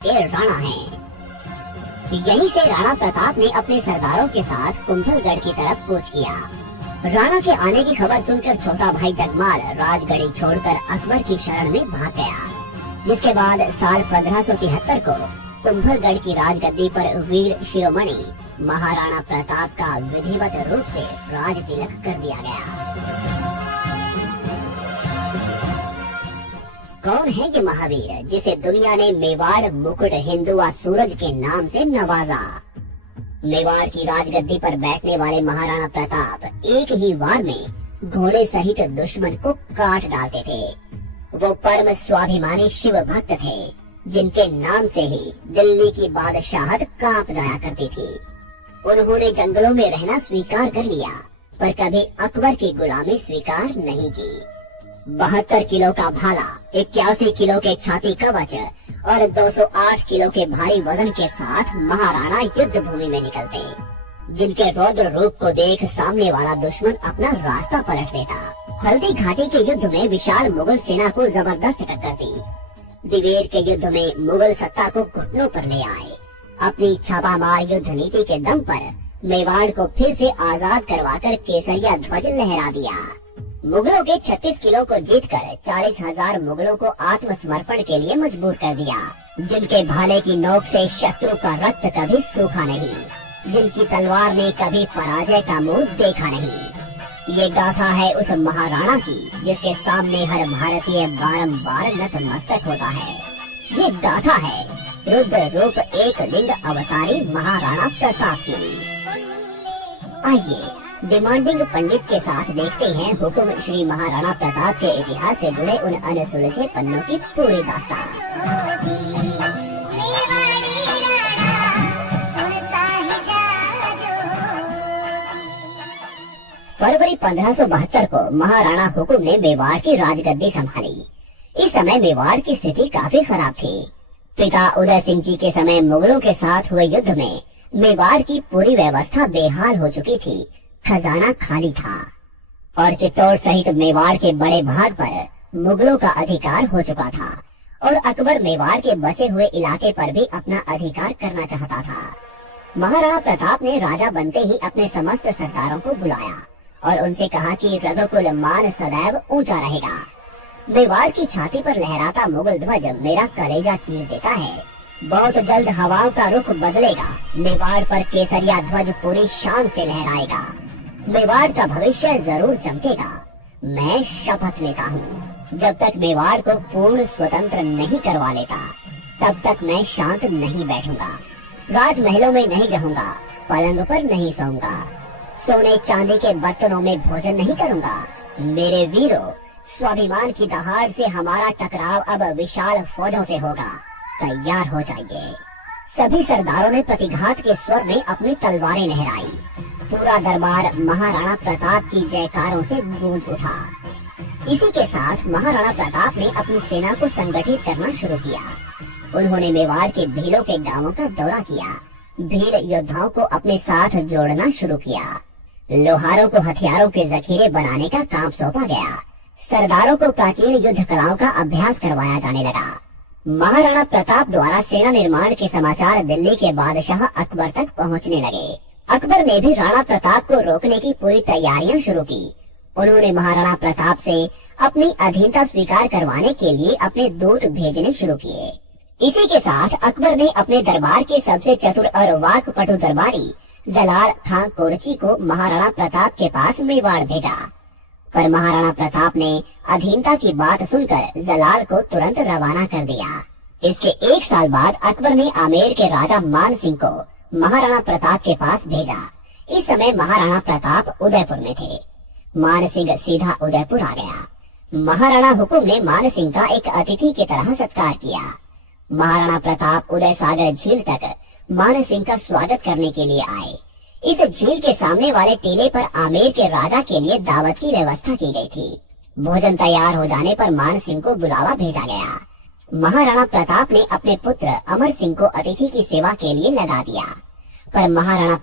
के राणा हैं। यहीं से राणा प्रताप ने अपने सरदारों के साथ कुंभलगढ़ की तरफ कूच किया। राणा के आने की खबर सुनकर छोटा भाई जगमाल राजगढ़ी छोड़कर अकबर की शरण में भाग गया, जिसके बाद साल 1573 को कुंभलगढ़ की राजगद्दी पर वीर शिरोमणि महाराणा प्रताप का विधिवत रूप से राज तिलक कर दिया गया। कौन है ये महावीर जिसे दुनिया ने मेवाड़ मुकुट हिंदुआ सूरज के नाम से नवाजा? मेवाड़ की राजगद्दी पर बैठने वाले महाराणा प्रताप एक ही वार में घोड़े सहित दुश्मन को काट डालते थे। वो परम स्वाभिमानी शिव भक्त थे, जिनके नाम से ही दिल्ली की बादशाहत कांप जाया करती थी। उन्होंने जंगलों में रहना स्वीकार कर लिया, पर कभी अकबर की गुलामी स्वीकार नहीं की। 72 किलो का भाला, 81 किलो के छाती कवच और 208 किलो के भारी वजन के साथ महाराणा युद्ध भूमि में निकलते, जिनके रौद्र रूप को देख सामने वाला दुश्मन अपना रास्ता पलट देता। हल्दी घाटी के युद्ध में विशाल मुगल सेना को जबरदस्त टक्कर दी। दिवेर के युद्ध में मुगल सत्ता को घुटनों पर ले आए। अपनी छापामार युद्ध नीति के दम पर मेवाड़ को फिर से आजाद करवाकर केसरिया ध्वज लहरा दिया। मुगलों के 36 किलो को जीतकर 40,000 मुगलों को आत्मसमर्पण के लिए मजबूर कर दिया, जिनके भाले की नोक से शत्रु का रक्त कभी सूखा नहीं, जिनकी तलवार ने कभी पराजय का मुंह देखा नहीं। ये गाथा है उस महाराणा की, जिसके सामने हर भारतीय बारंबार नतमस्तक होता है। ये गाथा है रुद्र रूप एक लिंग अवतारी महाराणा प्रताप की। आइए डिमांडिंग पंडित के साथ देखते हैं हुकुम श्री महाराणा प्रताप के इतिहास से जुड़े उन अनसुलझे पन्नों की पूरी दास्तान। फरवरी 1572 को महाराणा हुकुम ने मेवाड़ की राजगद्दी संभाली। इस समय मेवाड़ की स्थिति काफी खराब थी। पिता उदय सिंह जी के समय मुगलों के साथ हुए युद्ध में मेवाड़ की पूरी व्यवस्था बेहाल हो चुकी थी। खजाना खाली था और चित्तौड़ सहित मेवाड़ के बड़े भाग पर मुगलों का अधिकार हो चुका था, और अकबर मेवाड़ के बचे हुए इलाके पर भी अपना अधिकार करना चाहता था। महाराणा प्रताप ने राजा बनते ही अपने समस्त सरदारों को बुलाया और उनसे कहा कि रघुकुल मान सदैव ऊंचा रहेगा। मेवाड़ की छाती पर लहराता मुगल ध्वज मेरा कलेजा चीर देता है। बहुत जल्द हवाओं का रुख बदलेगा। मेवाड़ पर केसरिया ध्वज पूरी शान से लहराएगा। मेवाड़ का भविष्य जरूर चमकेगा। मैं शपथ लेता हूँ, जब तक मेवाड़ को पूर्ण स्वतंत्र नहीं करवा लेता, तब तक मैं शांत नहीं बैठूंगा। राजमहलों में नहीं रहूंगा, पलंग पर नहीं सोऊंगा, सोने चांदी के बर्तनों में भोजन नहीं करूंगा। मेरे वीरों, स्वाभिमान की दहाड़ से हमारा टकराव अब विशाल फौजों से होगा। तैयार हो जाइए। सभी सरदारों ने प्रतिघात के स्वर में अपनी तलवारें लहराई। पूरा दरबार महाराणा प्रताप की जयकारों से गूंज उठा। इसी के साथ महाराणा प्रताप ने अपनी सेना को संगठित करना शुरू किया। उन्होंने मेवाड़ के भीलों के गांवों का दौरा किया। भील योद्धाओं को अपने साथ जोड़ना शुरू किया। लोहारों को हथियारों के जखीरे बनाने का काम सौंपा गया। सरदारों को प्राचीन युद्ध कलाओं का अभ्यास करवाया जाने लगा। महाराणा प्रताप द्वारा सेना निर्माण के समाचार दिल्ली के बादशाह अकबर तक पहुंचने लगे। अकबर ने भी राणा प्रताप को रोकने की पूरी तैयारियां शुरू की। उन्होंने महाराणा प्रताप से अपनी अधीनता स्वीकार करवाने के लिए अपने दूत भेजने शुरू किए। इसी के साथ अकबर ने अपने दरबार के सबसे चतुर और वाकपटु दरबारी जलाल खां कोरची को महाराणा प्रताप के पास मेवाड़ भेजा, पर महाराणा प्रताप ने अधीनता की बात सुनकर जलाल को तुरंत रवाना कर दिया। इसके एक साल बाद अकबर ने आमेर के राजा मान सिंह को महाराणा प्रताप के पास भेजा। इस समय महाराणा प्रताप उदयपुर में थे। मान सिंह सीधा उदयपुर आ गया। महाराणा हुकुम ने मान सिंह का एक अतिथि की तरह सत्कार किया। महाराणा प्रताप उदय सागर झील तक मान सिंह का स्वागत करने के लिए आए। इस झील के सामने वाले टीले पर आमेर के राजा के लिए दावत की व्यवस्था की गई थी। भोजन तैयार हो जाने पर मान सिंह को बुलावा भेजा गया। महाराणा प्रताप ने अपने पुत्र अमर सिंह को अतिथि की सेवा के लिए लगा दिया, पर महाराणा